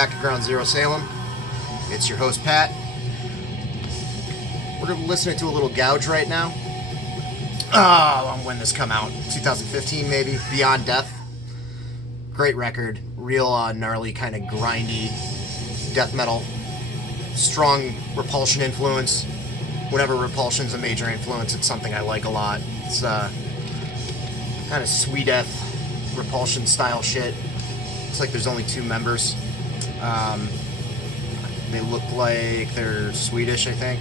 back to Ground Zero Salem. It's your host, Pat. We're listening to a little gouge right now. When this come out? 2015 maybe? Beyond Death. Great record. Real gnarly, kind of grindy death metal. Strong Repulsion influence. Whenever Repulsion's a major influence, it's something I like a lot. It's kind of sweet death Repulsion style shit. It's like there's only 2 members. They look like they're Swedish, I think.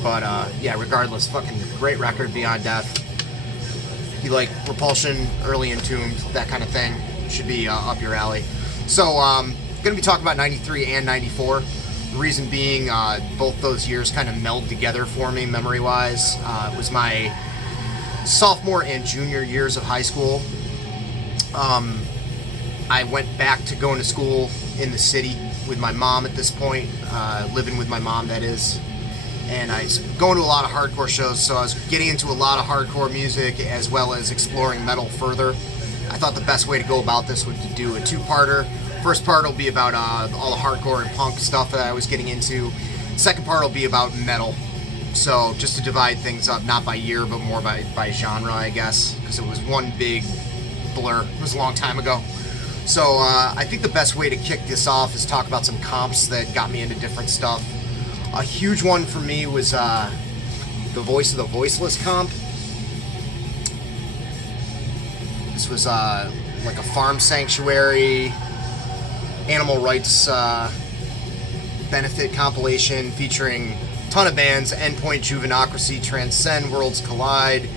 But yeah, regardless, fucking great record, Beyond Death. You like Repulsion, early Entombed, that kind of thing, should be up your alley. So, going to be talking about 93 and 94. The reason being, both those years kind of meld together for me, memory-wise. It was my sophomore and junior years of high school. I went back to going to school in the city with my mom at this point, living with my mom, that is. And I was going to a lot of hardcore shows, so I was getting into a lot of hardcore music as well as exploring metal further. I thought the best way to go about this would to do a 2-parter. First part will be about all the hardcore and punk stuff that I was getting into. Second part will be about metal. So just to divide things up, not by year, but more by genre, I guess, because it was one big blur. It was a long time ago. So I think the best way to kick this off is talk about some comps that got me into different stuff. A huge one for me was the Voice of the Voiceless comp. This was like a farm sanctuary, animal rights benefit compilation featuring a ton of bands: Endpoint, Juvenocracy, Transcend, Worlds Collide,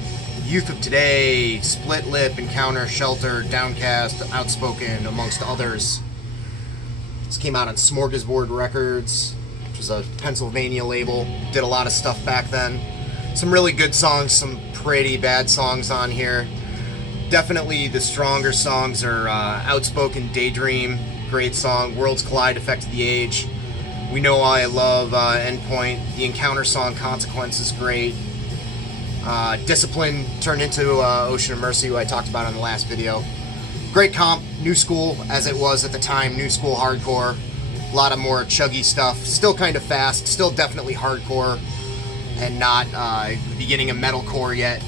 Youth of Today, Split Lip, Encounter, Shelter, Downcast, Outspoken, amongst others. This came out on Smorgasbord Records, which was a Pennsylvania label. Did a lot of stuff back then. Some really good songs, some pretty bad songs on here. Definitely the stronger songs are Outspoken, Daydream, great song. Worlds Collide, Effect of the Age. We Know I Love, Endpoint. The Encounter song, Consequence, is great. Discipline turned into Ocean of Mercy, who I talked about in the last video. Great comp, new school as it was at the time, new school hardcore. A lot of more chuggy stuff, still kind of fast, still definitely hardcore, and not the beginning of metalcore yet.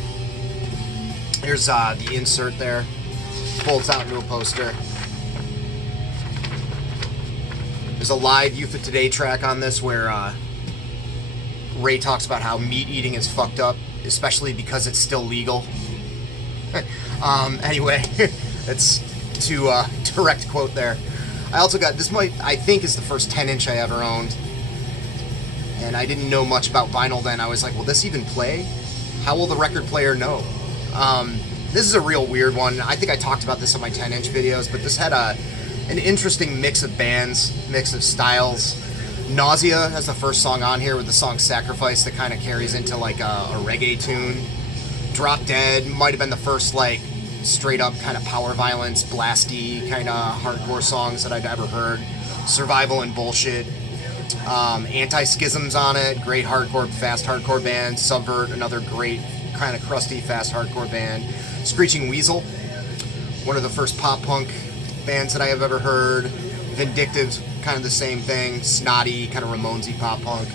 Here's the insert there, folds out into a poster. There's a live Youth of Today track on this where Ray talks about how meat eating is fucked up, especially because it's still legal. Anyway, it's too direct quote there. I also got, this I think is the first 10-inch I ever owned. And I didn't know much about vinyl then. I was like, will this even play? How will the record player know? This is a real weird one. I think I talked about this on my 10-inch videos, but this had an interesting mix of bands, mix of styles. Nausea has the first song on here with the song Sacrifice that kind of carries into like a reggae tune. Drop Dead might have been the first like straight up kind of power violence, blasty kind of hardcore songs that I'd ever heard. Survival and Bullshit. Anti-Schism's on it, great hardcore, fast hardcore band. Subvert, another great kind of crusty, fast hardcore band. Screeching Weasel, one of the first pop punk bands that I have ever heard. Vindictive's kind of the same thing, snotty, kind of Ramonesy pop punk.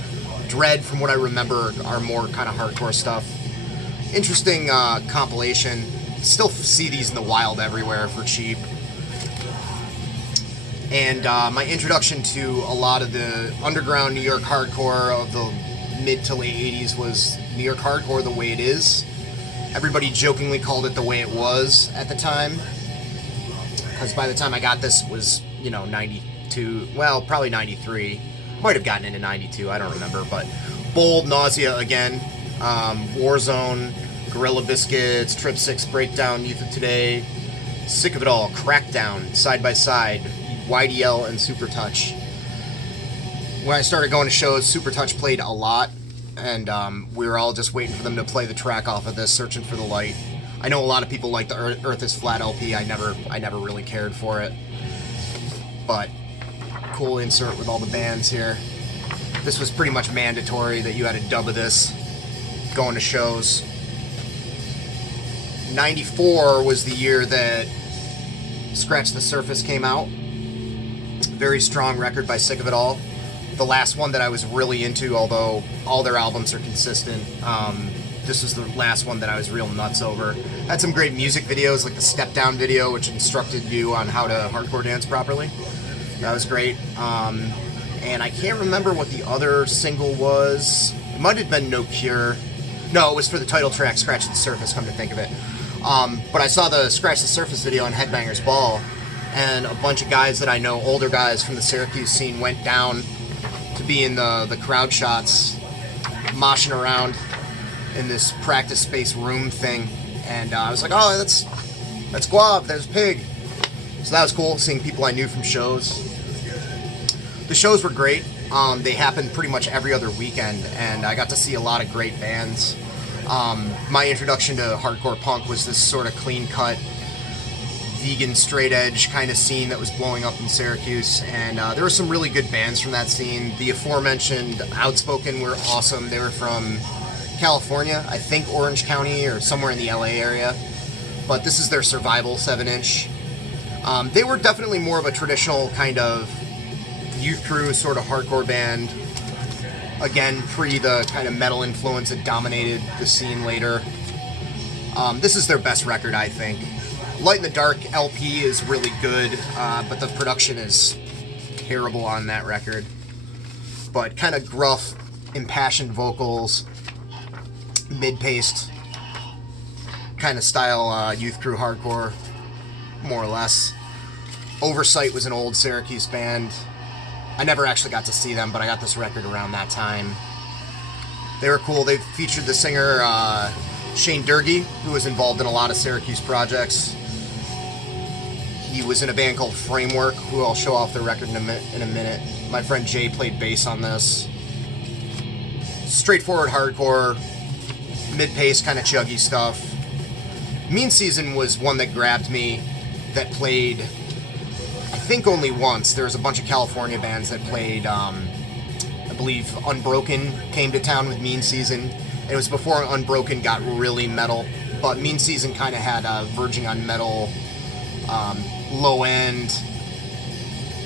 Dread, from what I remember, are more kind of hardcore stuff. Interesting compilation. Still see these in the wild everywhere for cheap. And my introduction to a lot of the underground New York hardcore of the mid to late 80s was New York hardcore the way it is. Everybody jokingly called it the way it was at the time, because by the time I got this was, you know, 92, well, probably 93. Might have gotten into 92, I don't remember, but Bold, Nausea again, Warzone, Gorilla Biscuits, Trip 6 Breakdown, Youth of Today, Sick of It All, Crackdown, Side by Side, YDL, and Super Touch. When I started going to shows, Super Touch played a lot, and we were all just waiting for them to play the track off of this, Searching for the Light. I know a lot of people like the Earth is Flat LP. I never really cared for it, but cool insert with all the bands here. This was pretty much mandatory that you had a dub of this going to shows. 94 was the year that Scratch the Surface came out. Very strong record by Sick of It All. The last one that I was really into, although all their albums are consistent. This was the last one that I was real nuts over. Had some great music videos, like the Step Down video, which instructed you on how to hardcore dance properly. That was great. And I can't remember what the other single was. It might have been No Cure. No, it was for the title track, Scratch the Surface, come to think of it. But I saw the Scratch the Surface video on Headbangers Ball, and a bunch of guys that I know, older guys from the Syracuse scene, went down to be in the crowd shots, moshing around in this practice space room thing. And I was like, oh, that's Guav, there's Pig. So that was cool, seeing people I knew from shows. The shows were great. They happened pretty much every other weekend, and I got to see a lot of great bands. My introduction to hardcore punk was this sort of clean-cut, vegan, straight-edge kind of scene that was blowing up in Syracuse, and there were some really good bands from that scene. The aforementioned Outspoken were awesome. They were from California, I think Orange County or somewhere in the LA area, but this is their Survival 7-inch. They were definitely more of a traditional kind of youth crew sort of hardcore band. Again, pre the kind of metal influence that dominated the scene later. This is their best record, I think. Light in the Dark LP is really good, but the production is terrible on that record. But kind of gruff, impassioned vocals, mid-paced kind of style youth crew hardcore, more or less. Oversight was an old Syracuse band. I never actually got to see them, but I got this record around that time. They were cool. They featured the singer Shane Durkee, who was involved in a lot of Syracuse projects. He was in a band called Framework, who I'll show off their record in a minute. My friend Jay played bass on this. Straightforward hardcore, mid-paced, kind of chuggy stuff. Mean Season was one that grabbed me, that played, I think, only once. There was a bunch of California bands that played, I believe Unbroken came to town with Mean Season. It was before Unbroken got really metal, but Mean Season kind of had a verging on metal, low-end,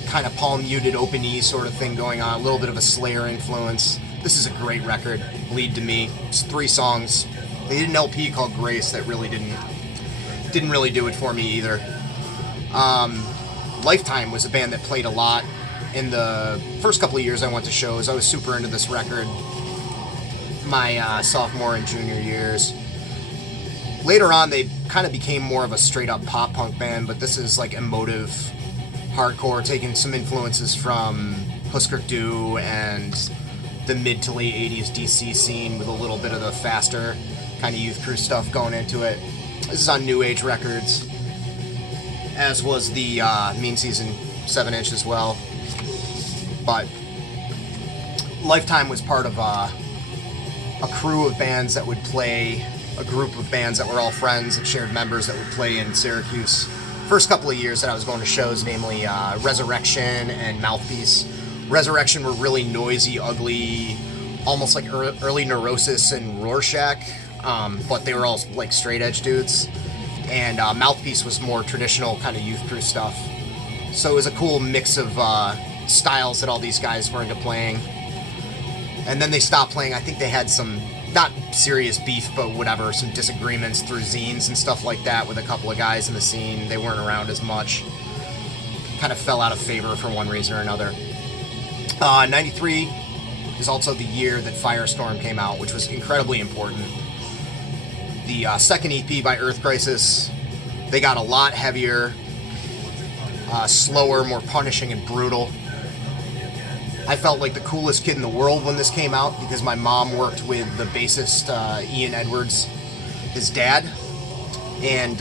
kind of palm-muted open E sort of thing going on, a little bit of a Slayer influence. This is a great record, Bleed to Me. It's 3 songs. They did an LP called Grace that really didn't really do it for me either. Lifetime was a band that played a lot. In the first couple of years I went to shows, I was super into this record my sophomore and junior years. Later on, they kind of became more of a straight-up pop-punk band, but this is like emotive hardcore, taking some influences from Husker Du and the mid to late 80s DC scene with a little bit of the faster kind of youth crew stuff going into it. This is on New Age Records, as was the Mean Season 7-inch as well. But Lifetime was part of a crew of bands that would play, a group of bands that were all friends and shared members that would play in Syracuse. First couple of years that I was going to shows, namely Resurrection and Mouthpiece. Resurrection were really noisy, ugly, almost like early Neurosis and Rorschach, but they were all like straight edge dudes. And Mouthpiece was more traditional kind of youth crew stuff. So it was a cool mix of styles that all these guys were into playing. And then they stopped playing. I think they had some, not serious beef, but whatever, some disagreements through zines and stuff like that with a couple of guys in the scene. They weren't around as much. Kind of fell out of favor for one reason or another. 93 is also the year that Firestorm came out, which was incredibly important. The second EP by Earth Crisis, they got a lot heavier, slower, more punishing and brutal. I felt like the coolest kid in the world when this came out because my mom worked with the bassist Ian Edwards, his dad, and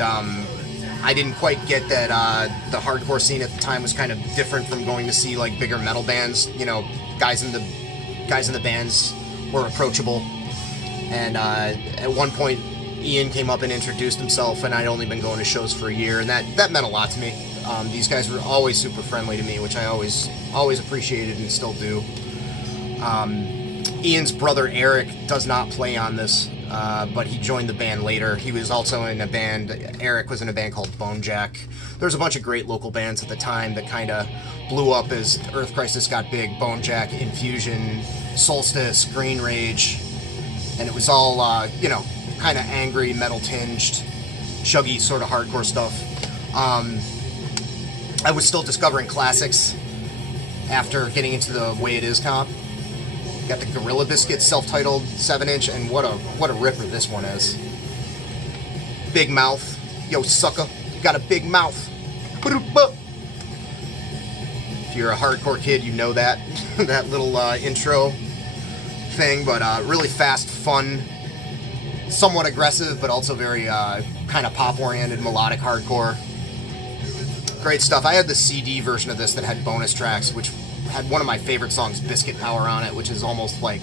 I didn't quite get that the hardcore scene at the time was kind of different from going to see like bigger metal bands. You know, guys in the bands were approachable, and at one point Ian came up and introduced himself, and I'd only been going to shows for a year, and that meant a lot to me. These guys were always super friendly to me, which I always appreciated and still do. Ian's brother Eric does not play on this. but he joined the band later. He was also in a band, Eric was in a band called Bonejack. There was a bunch of great local bands at the time that kind of blew up as Earth Crisis got big. Bonejack, Infusion, Solstice, Green Rage, and it was all, you know, kind of angry, metal-tinged, chuggy sort of hardcore stuff. I was still discovering classics after getting into the Way It Is comp. Got the Gorilla Biscuit self-titled 7-inch, and what a ripper this one is. Big mouth. Yo, sucker, you got a big mouth. If you're a hardcore kid, you know that that little intro thing, but really fast, fun, somewhat aggressive, but also very kind of pop-oriented, melodic hardcore. Great stuff. I had the CD version of this that had bonus tracks, which had one of my favorite songs, Biscuit Power, on it, which is almost like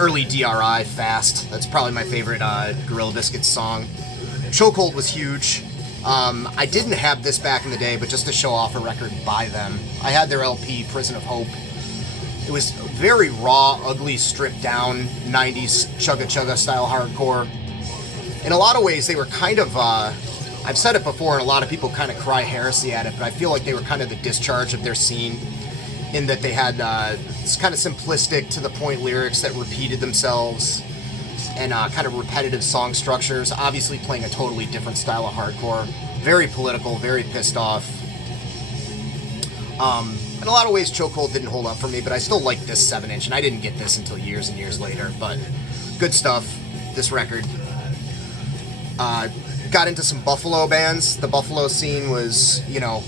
early DRI, fast. That's probably my favorite Gorilla Biscuit song. Chokehold was huge. I didn't have this back in the day, but just to show off a record by them, I had their LP, Prison of Hope. It was very raw, ugly, stripped down, 90s chugga chugga style hardcore. In a lot of ways, they were kind of, I've said it before, and a lot of people kind of cry heresy at it, but I feel like they were kind of the discharge of their scene, in that they had this kind of simplistic, to the point lyrics that repeated themselves, and kind of repetitive song structures, obviously playing a totally different style of hardcore. Very political, very pissed off. In a lot of ways, Chokehold didn't hold up for me, but I still like this 7-inch, and I didn't get this until years and years later, but good stuff, this record. Got into some Buffalo bands. The Buffalo scene was, you know,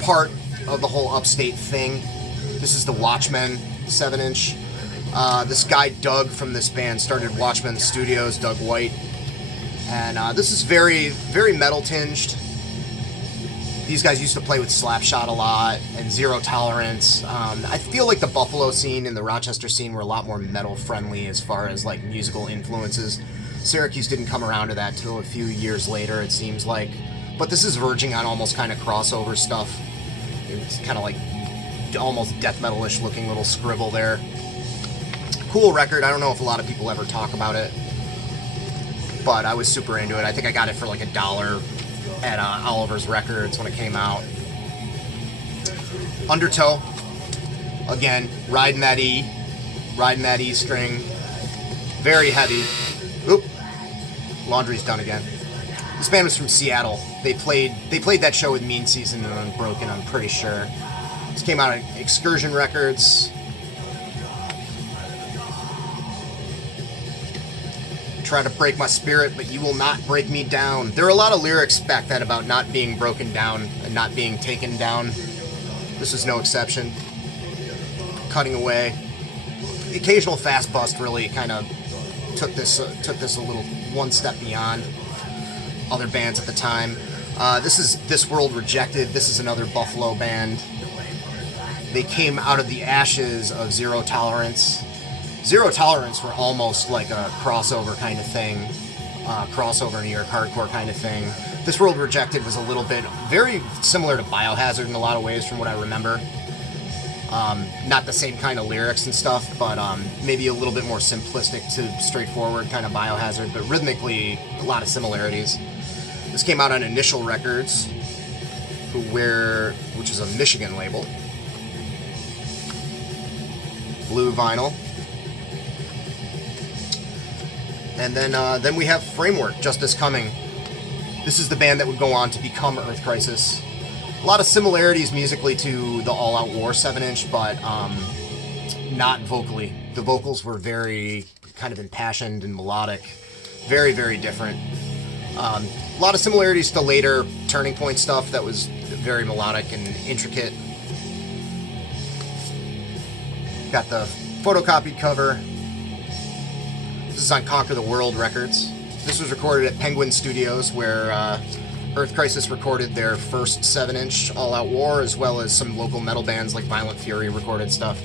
part of the whole upstate thing. This is the Watchmen 7-inch. This guy Doug from this band started Watchmen Studios, Doug White, and this is very, very metal tinged. These guys used to play with Slapshot a lot and Zero Tolerance. I feel like the Buffalo scene and the Rochester scene were a lot more metal friendly as far as like musical influences. Syracuse didn't come around to that till a few years later, it seems like. But this is verging on almost kind of crossover stuff. It's kind of like almost death metal-ish looking little scribble there. Cool record. I don't know if a lot of people ever talk about it, but I was super into it. I think I got it for like $1 at Oliver's Records when it came out. Undertow, again, riding that E string, very heavy. Oop, laundry's done again. This band was from Seattle. They played that show with Mean Season and Unbroken, I'm pretty sure. This came out on Excursion Records. Try to break my spirit, but you will not break me down. There are a lot of lyrics back then about not being broken down and not being taken down. This was no exception. Cutting away. The occasional fast bust really kind of took this a little one step beyond other bands at the time. This is This World Rejected. This is another Buffalo band. They came out of the ashes of Zero Tolerance. Zero Tolerance were almost like a crossover kind of thing, crossover New York hardcore kind of thing. This World Rejected was a little bit very similar to Biohazard in a lot of ways from what I remember. Not the same kind of lyrics and stuff, but maybe a little bit more simplistic to straightforward kind of Biohazard, but rhythmically a lot of similarities. This came out on Initial Records, which is a Michigan label. Blue vinyl. And then we have Framework, Justice Coming. This is the band that would go on to become Earth Crisis. A lot of similarities musically to the All Out War 7-inch, but not vocally. The vocals were very kind of impassioned and melodic. Very, very different. A lot of similarities to later Turning Point stuff that was very melodic and intricate. Got the photocopied cover. This is on Conquer the World Records. This was recorded at Penguin Studios, where Earth Crisis recorded their first 7-inch All Out War, as well as some local metal bands like Violent Fury recorded stuff.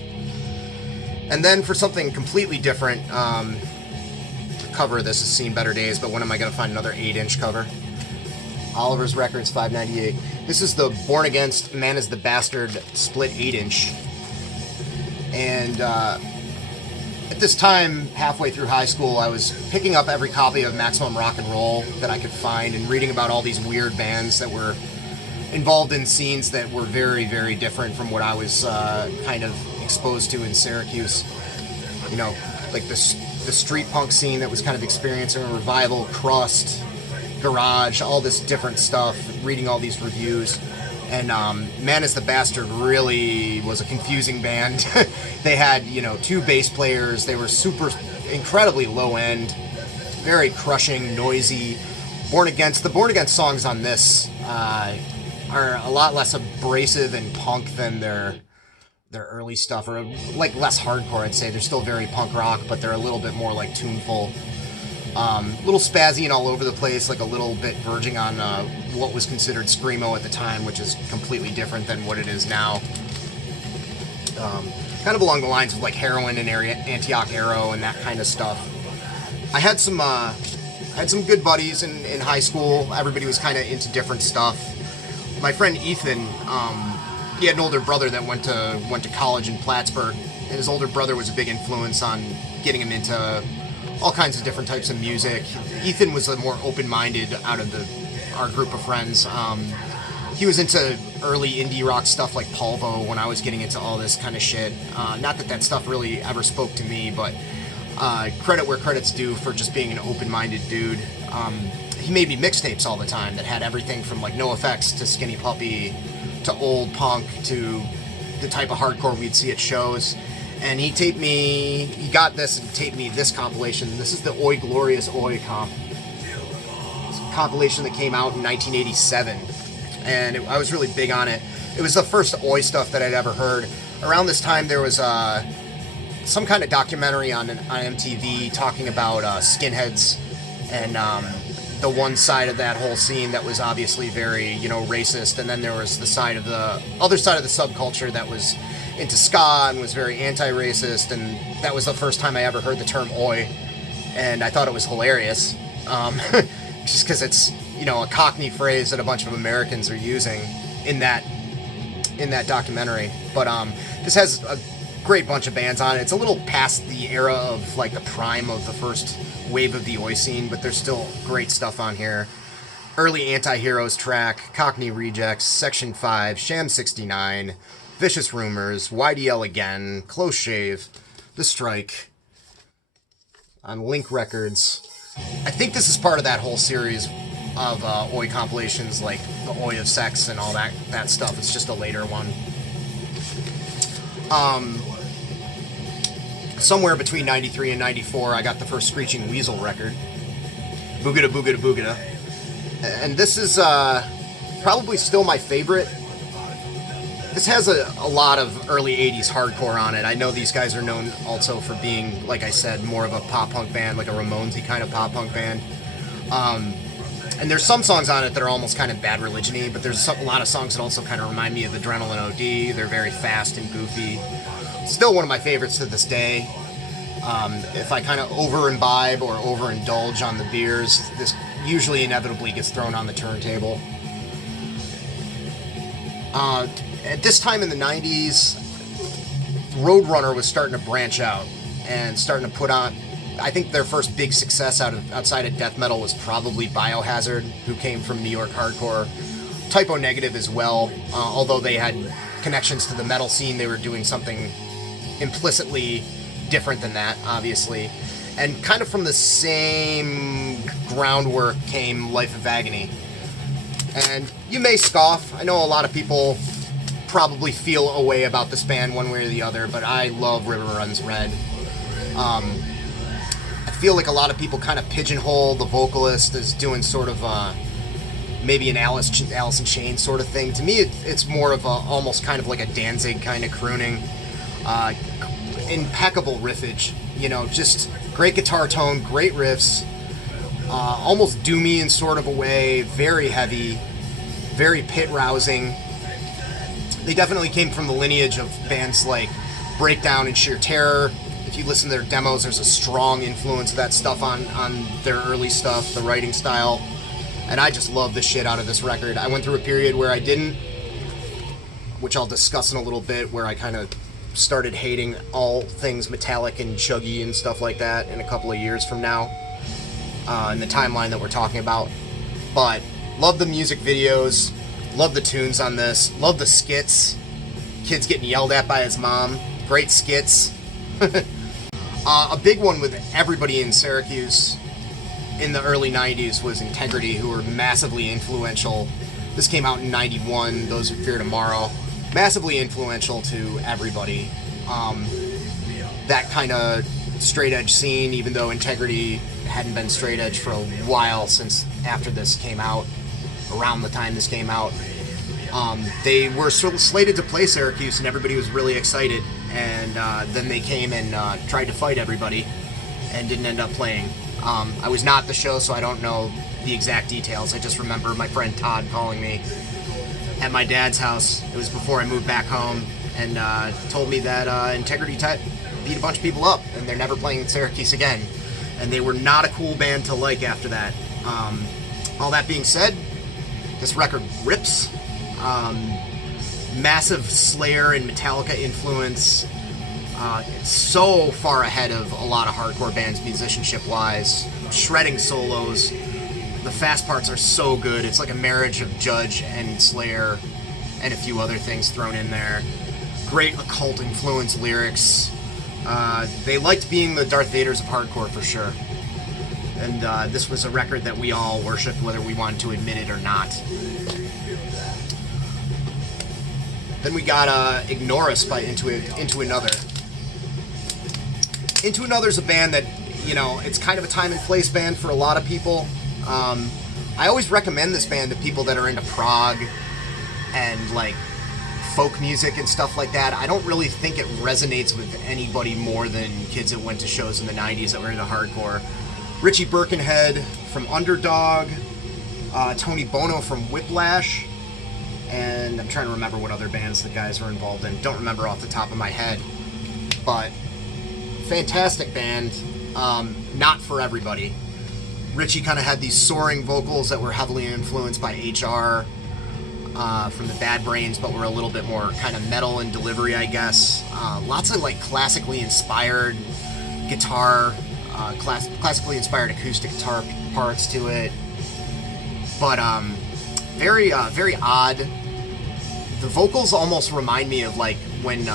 And then for something completely different, the cover of this has seen better days, but when am I going to find another 8-inch cover? Oliver's Records, 598. This is the Born Against Man is the Bastard split 8-inch. And At this time, halfway through high school, I was picking up every copy of Maximum Rock and Roll that I could find and reading about all these weird bands that were involved in scenes that were very, very different from what I was kind of exposed to in Syracuse. You know, like the street punk scene that was kind of experiencing a revival, crust, garage, all this different stuff, reading all these reviews. And Man is the Bastard really was a confusing band. They had, you know, 2 bass players. They were incredibly low end, very crushing, noisy. The Born Against songs on this are a lot less abrasive and punk than their early stuff, or like less hardcore, I'd say. They're still very punk rock, but they're a little bit more like tuneful. A little spazzy and all over the place, like a little bit verging on what was considered screamo at the time, which is completely different than what it is now. Kind of along the lines of like Heroin and Antioch Arrow and that kind of stuff. I had some good buddies in high school. Everybody was kind of into different stuff. My friend Ethan, he had an older brother that went to college in Plattsburgh, and his older brother was a big influence on getting him into all kinds of different types of music. Ethan was the more open-minded out of our group of friends. He was into early indie rock stuff like Polvo when I was getting into all this kind of shit. Not that stuff really ever spoke to me, but credit where credit's due for just being an open-minded dude. He made me mixtapes all the time that had everything from like NoFX to Skinny Puppy to old punk to the type of hardcore we'd see at shows. And he got this and taped me this compilation. This is the Oi Glorious Oi comp. It's a compilation that came out in 1987. And I was really big on it. It was the first Oi stuff that I'd ever heard. Around this time there was some kind of documentary on MTV talking about skinheads and the one side of that whole scene that was obviously very, you know, racist, and then there was the other side of the subculture that was into ska and was very anti-racist, and that was the first time I ever heard the term oi, and I thought it was hilarious, just because it's, you know, a Cockney phrase that a bunch of Americans are using in that documentary. But this has a great bunch of bands on it. It's a little past the era of like the prime of the first wave of the oi scene, but there's still great stuff on here. Early Anti-Heroes track, Cockney Rejects, Section 5, Sham 69, Vicious Rumors, YDL Again, Close Shave, The Strike, on Link Records. I think this is part of that whole series of oi compilations, like the Oi of Sex and all that stuff. It's just a later one. Somewhere between 93 and 94, I got the first Screeching Weasel record, Boogada Boogada Boogada. And this is probably still my favorite. This has a lot of early 80s hardcore on it. I know these guys are known also for being, like I said, more of a pop-punk band, like a Ramonesy kind of pop-punk band. And there's some songs on it that are almost kind of Bad Religion-y, but there's a lot of songs that also kind of remind me of Adrenaline OD. They're very fast and goofy. Still one of my favorites to this day. If I kind of over-imbibe or overindulge on the beers, this usually inevitably gets thrown on the turntable. At this time in the 90s, Roadrunner was starting to branch out and starting to put on, I think their first big success outside of death metal was probably Biohazard, who came from New York hardcore. Typo Negative as well, although they had connections to the metal scene, they were doing something implicitly different than that, obviously. And kind of from the same groundwork came Life of Agony. And you may scoff. I know a lot of people probably feel a way about this band one way or the other, but I love River Runs Red. I feel like a lot of people kind of pigeonhole the vocalist as doing sort of maybe an Alice in Chains sort of thing. To me, it's more of almost kind of like a Danzig kind of crooning. Impeccable riffage, you know, just great guitar tone, great riffs, almost doomy in sort of a way, very heavy, very pit-rousing. They definitely came from the lineage of bands like Breakdown and Sheer Terror. If you listen to their demos, there's a strong influence of that stuff on their early stuff, the writing style, and I just love the shit out of this record. I went through a period where I didn't, which I'll discuss in a little bit, where I kind of started hating all things metallic and chuggy and stuff like that in a couple of years from now, in the timeline that we're talking about. But love the music videos, love the tunes on this, love the skits. Kids getting yelled at by his mom. Great skits. A big one with everybody in Syracuse in the early 90s was Integrity, who were massively influential. This came out in 91, Those Who Fear Tomorrow. Massively influential to everybody. That kind of straight edge scene, even though Integrity hadn't been straight edge for a while since after this came out, around the time this came out. They were sort of slated to play Syracuse, and everybody was really excited. And then they came and tried to fight everybody, and didn't end up playing. I was not at the show, so I don't know the exact details. I just remember my friend Todd calling me at my dad's house. It was before I moved back home, and told me that Integrity beat a bunch of people up, and they're never playing Syracuse again. And they were not a cool band to like after that. All that being said, this record rips. Massive Slayer and Metallica influence. It's so far ahead of a lot of hardcore bands musicianship-wise. Shredding solos. The fast parts are so good. It's like a marriage of Judge and Slayer and a few other things thrown in there. Great occult influence lyrics. They liked being the Darth Vaders of hardcore for sure. And this was a record that we all worshipped, whether we wanted to admit it or not. Then we got Ignore Us by Into Another. Into Another's a band that, you know, it's kind of a time and place band for a lot of people. I always recommend this band to people that are into prog and, like, folk music and stuff like that. I don't really think it resonates with anybody more than kids that went to shows in the 90s that were into hardcore. Richie Birkenhead from Underdog, Tony Bono from Whiplash, and I'm trying to remember what other bands the guys were involved in. Don't remember off the top of my head. But fantastic band. Not for everybody. Richie kind of had these soaring vocals that were heavily influenced by HR from the Bad Brains, but were a little bit more kind of metal in delivery, I guess. Lots of like classically inspired guitar, classically inspired acoustic guitar parts to it. But very odd. The vocals almost remind me of like when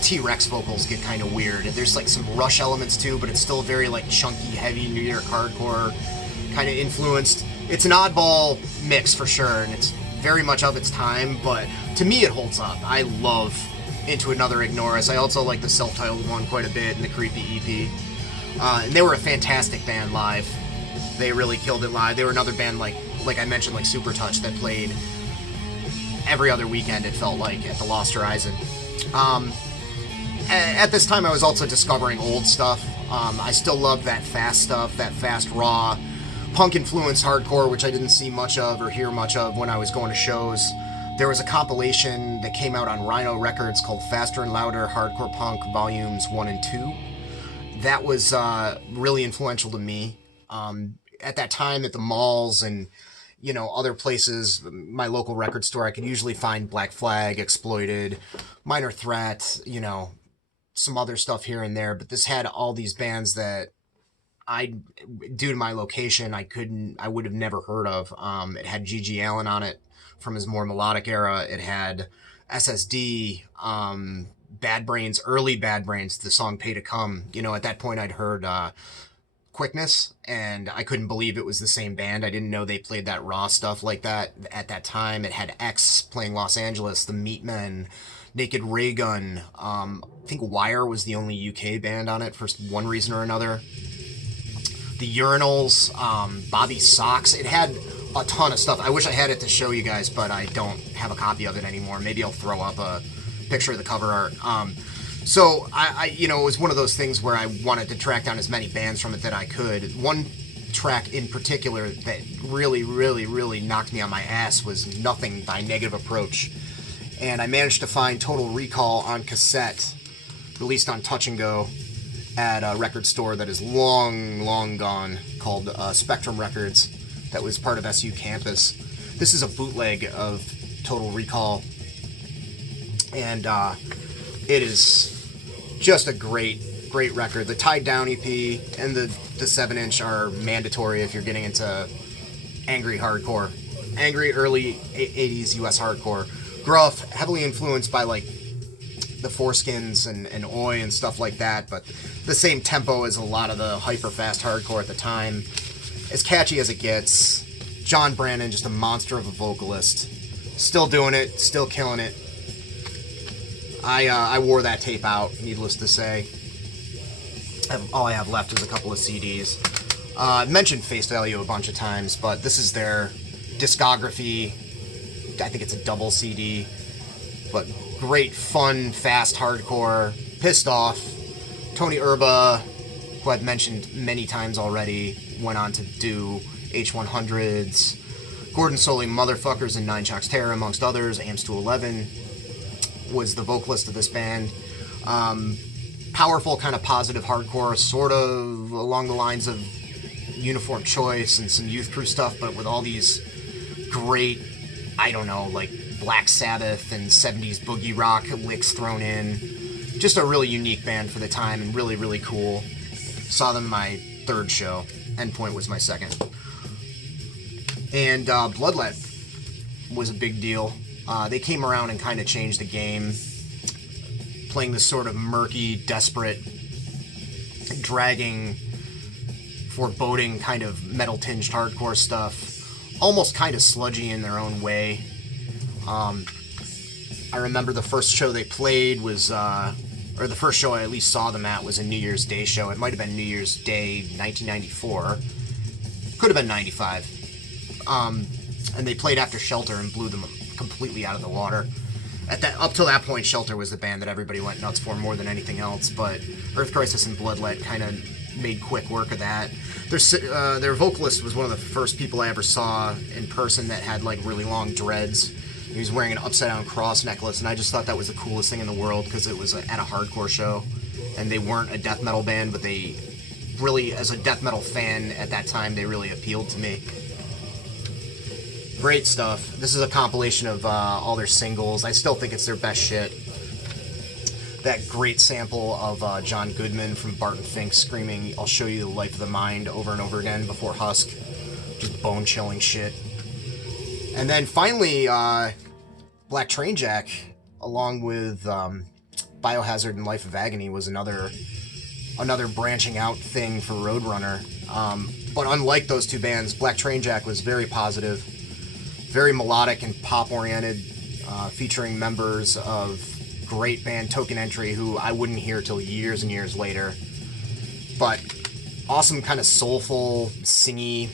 T-Rex vocals get kind of weird. There's like some Rush elements too, but it's still very like chunky, heavy New York hardcore kind of influenced. It's an oddball mix for sure, and it's very much of its time, but to me it holds up. I love Into Another, Ignore Us. I also like the self-titled one quite a bit, and the Creepy EP. And they were a fantastic band live. They really killed it live. They were another band like I mentioned, like Super Touch, that played every other weekend, it felt like, at the Lost Horizon. At this time, I was also discovering old stuff. I still loved that fast stuff, that fast, raw, punk-influenced hardcore, which I didn't see much of or hear much of when I was going to shows. There was a compilation that came out on Rhino Records called Faster and Louder Hardcore Punk Volumes 1 and 2. That was really influential to me. At that time, at the malls and, you know, other places, my local record store, I could usually find Black Flag, Exploited, Minor Threat, you know, some other stuff here and there. But this had all these bands that due to my location, I would have never heard of. It had G.G. Allen on it from his more melodic era. It had SSD, Bad Brains, early Bad Brains, the song Pay to Come. You know, at that point I'd heard Quickness, and I couldn't believe it was the same band. I didn't know they played that raw stuff like that at that time. It had X playing Los Angeles, the Meatmen, Naked Raygun. I think Wire was the only UK band on it for one reason or another. The Urinals, Bobby Sox. It had a ton of stuff. I wish I had it to show you guys, but I don't have a copy of it anymore. Maybe I'll throw up a picture of the cover art. So I you know, it was one of those things where I wanted to track down as many bands from it that I could. One track in particular that really, really, really knocked me on my ass was Nothing by Negative Approach. And I managed to find Total Recall on cassette, released on Touch and Go at a record store that is long, long gone, called Spectrum Records, that was part of SU Campus. This is a bootleg of Total Recall. And it is just a great record. The Tied Down EP and the 7-inch are mandatory if you're getting into angry hardcore. Angry early 80s US hardcore. Gruff, heavily influenced by like the Foreskins and Oi and stuff like that, but the same tempo as a lot of the hyper fast hardcore at the time. As catchy as it gets. John Brannon, just a monster of a vocalist. Still doing it, still killing it. I wore that tape out, needless to say. All I have left is a couple of CDs. I mentioned Face Value a bunch of times, but this is their discography. I think it's a double CD, but great, fun, fast hardcore. Pissed Off. Tony Erba, who I've mentioned many times already, went on to do H100s. Gordon Solie, Motherfuckers, and Nine Shocks Terror, amongst others. Amps to 11 was the vocalist of this band. Powerful, kind of positive hardcore, sort of along the lines of Uniform Choice and some Youth Crew stuff, but with all these great, I don't know, like Black Sabbath and 70s boogie rock licks thrown in. Just a really unique band for the time and really, really cool. Saw them my third show. Endpoint was my second. And Bloodlet was a big deal. They came around and kind of changed the game, playing this sort of murky, desperate, dragging, foreboding kind of metal-tinged hardcore stuff, almost kind of sludgy in their own way. I remember the first show they played was, or the first show I at least saw them at was a New Year's Day show. It might have been New Year's Day 1994. Could have been 95. And they played after Shelter and blew them completely out of the water. Up till that point, Shelter was the band that everybody went nuts for more than anything else, but Earth Crisis and Bloodlet kind of made quick work of that. Their vocalist was one of the first people I ever saw in person that had like really long dreads. He was wearing an upside-down cross necklace, and I just thought that was the coolest thing in the world because it was at a hardcore show, and they weren't a death metal band, but they really, as a death metal fan at that time, they really appealed to me. Great stuff. This is a compilation of all their singles. I still think it's their best shit. That great sample of John Goodman from Barton Fink screaming, "I'll show you the life of the mind," over and over again before Husk. Just bone-chilling shit. And then finally, Black Train Jack, along with Biohazard and Life of Agony, was another branching out thing for Roadrunner. But unlike those two bands, Black Train Jack was very positive, very melodic and pop-oriented, featuring members of great band Token Entry, who I wouldn't hear till years and years later. But awesome kind of soulful, singy,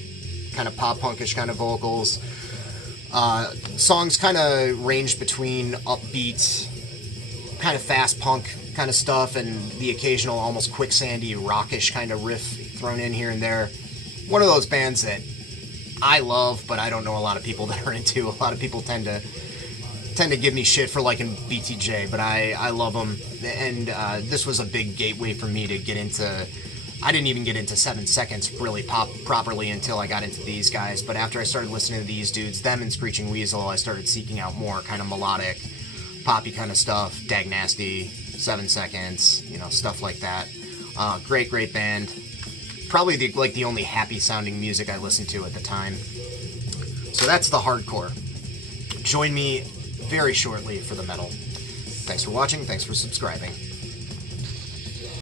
kind of pop-punkish kind of vocals. Songs kind of ranged between upbeat, kind of fast punk kind of stuff and the occasional almost quicksandy, rockish kind of riff thrown in here and there. One of those bands that I love, but I don't know a lot of people that are into. A lot of people tend to give me shit for liking BTJ, but I love them. And this was a big gateway for me to get into. I didn't even get into 7 Seconds really properly until I got into these guys. But after I started listening to these dudes, them and Screeching Weasel, I started seeking out more kind of melodic, poppy kind of stuff. Dag Nasty, 7 Seconds, stuff like that. Great band. Probably the only happy sounding music I listened to at the time. So that's the hardcore. Join me very shortly for the metal. Thanks for watching. Thanks for subscribing.